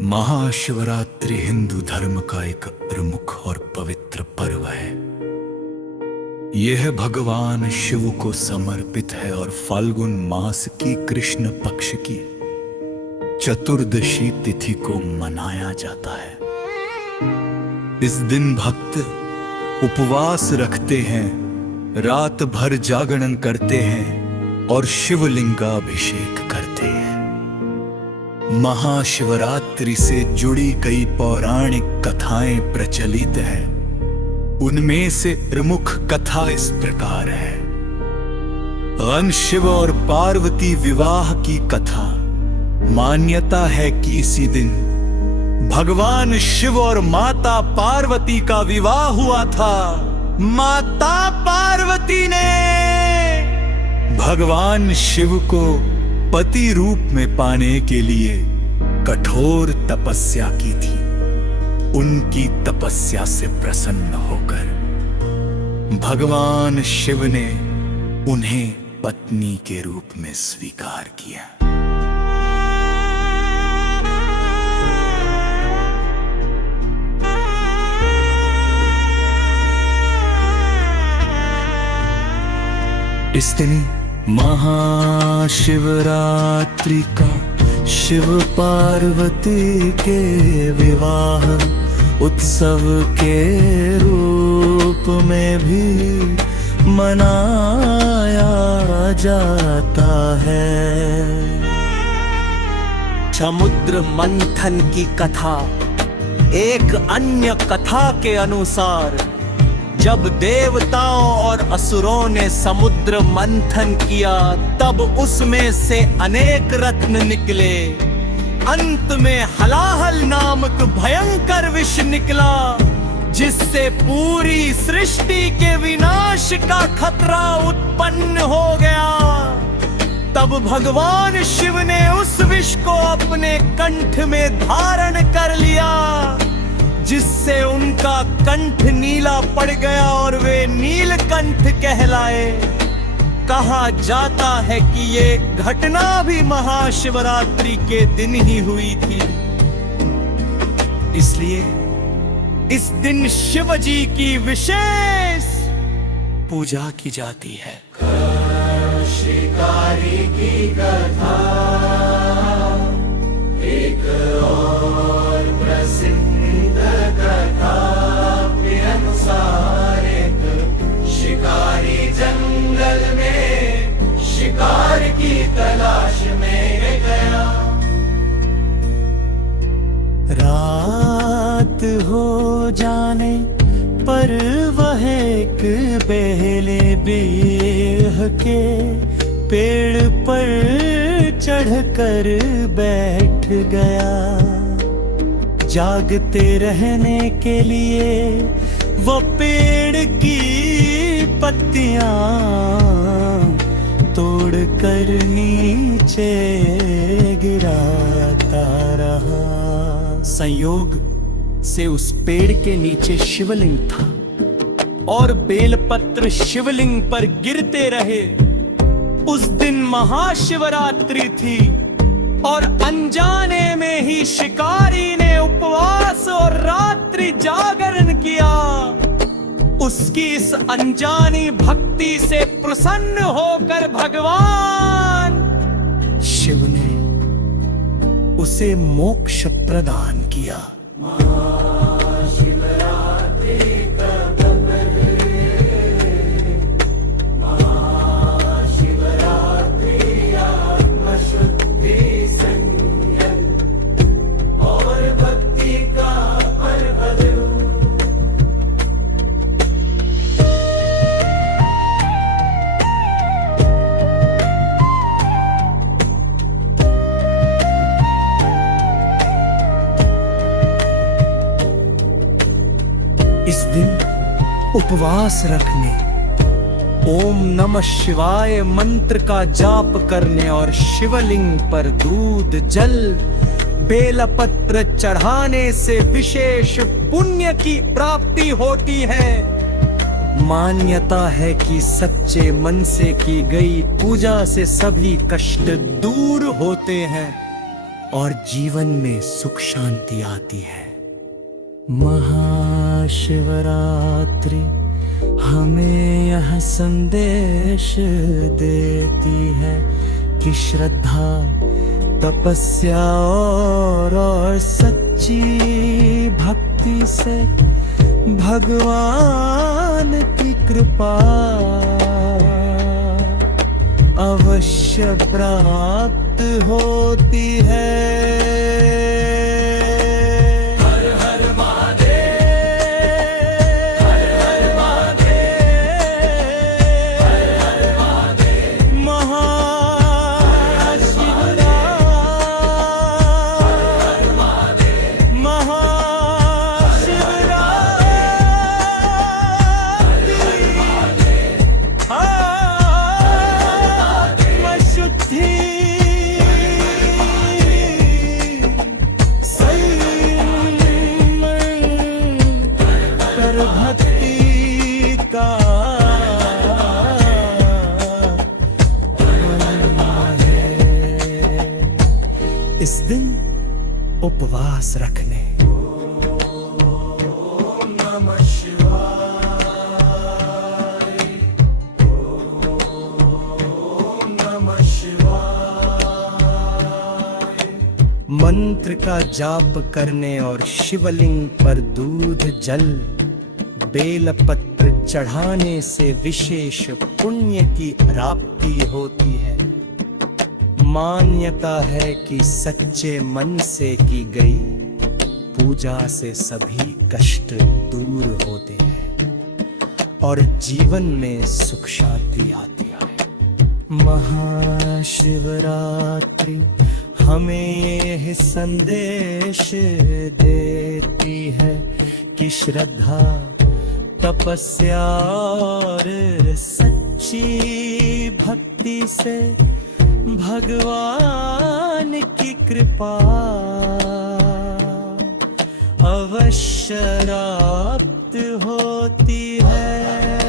महाशिवरात्रि हिंदू धर्म का एक प्रमुख और पवित्र पर्व है। यह भगवान शिव को समर्पित है और फाल्गुन मास की कृष्ण पक्ष की चतुर्दशी तिथि को मनाया जाता है। इस दिन भक्त उपवास रखते हैं, रात भर जागरण करते हैं और शिवलिंग का अभिषेक करते हैं। महाशिवरात्रि से जुड़ी कई पौराणिक कथाएं प्रचलित हैं। उनमें से प्रमुख कथा इस प्रकार है। गण शिव और पार्वती विवाह की कथा। मान्यता है कि इसी दिन भगवान शिव और माता पार्वती का विवाह हुआ था। माता पार्वती ने भगवान शिव को पति रूप में पाने के लिए कठोर तपस्या की थी। उनकी तपस्या से प्रसन्न होकर भगवान शिव ने उन्हें पत्नी के रूप में स्वीकार किया। इस दिन महाशिवरात्रि का शिव पार्वती के विवाह उत्सव के रूप में भी मनाया जाता है। समुद्र मंथन की कथा। एक अन्य कथा के अनुसार जब देवताओं और असुरों ने समुद्र मंथन किया तब उसमें से अनेक रत्न निकले। अंत में हलाहल नामक भयंकर विष निकला, जिससे पूरी सृष्टि के विनाश का खतरा उत्पन्न हो गया। तब भगवान शिव ने उस विष को अपने कंठ में धारण कर लिया, जिससे उनका कंठ नीला पड़ गया और वे नीलकंठ कहलाए। कहा जाता है कि ये घटना भी महाशिवरात्रि के दिन ही हुई थी। इसलिए इस दिन शिव जी की विशेष पूजा की जाती है। शिकारी की कथा एक और प्रसिद्ध कथा के अनुसार एक शिकारी जंगल में शिकार की तलाश में गया। रात हो जाने पर वह एक बेले बेह के पेड़ पर चढ़कर बैठ गया। जागते रहने के लिए वो पेड़ की पत्तियां तोड़कर नीचे गिराता रहा। संयोग से उस पेड़ के नीचे शिवलिंग था और बेलपत्र शिवलिंग पर गिरते रहे। उस दिन महाशिवरात्रि थी और अनजाने में ही शिकारी ने उपवास और रात्रि जागरण किया। उसकी इस अनजानी भक्ति से प्रसन्न होकर भगवान शिव ने उसे मोक्ष प्रदान किया। इस दिन उपवास रखने, ओम नमः शिवाय मंत्र का जाप करने और शिवलिंग पर दूध, जल, बेलपत्र चढ़ाने से विशेष पुण्य की प्राप्ति होती है। मान्यता है कि सच्चे मन से की गई पूजा से सभी कष्ट दूर होते हैं। और जीवन में सुख शांति आती है। महाशिवरात्रि हमें यह संदेश देती है कि श्रद्धा, तपस्या और सच्ची भक्ति से भगवान की कृपा अवश्य प्राप्त होती है। हर हर महादेव, हर हर महादेव, हर हर महादेव। महाशिवरात्रि, आत्मशुद्धि, संयम कर भक्ति का इस दिन उपवास रखने। ओम नमः शिवाय, ओम नमः शिवाय। मंत्र का जाप करने और शिवलिंग पर दूध, जल, बेलपत्र चढ़ाने से विशेष पुण्य की प्राप्ति होती है। मान्यता है कि सच्चे मन से की गई पूजा से सभी कष्ट दूर होते हैं और जीवन में सुख शांति आती है। महाशिवरात्रि हमें यह संदेश देती है कि श्रद्धा, तपस्या और सच्ची भक्ति से भगवान की कृपा अवश्य प्राप्त होती है।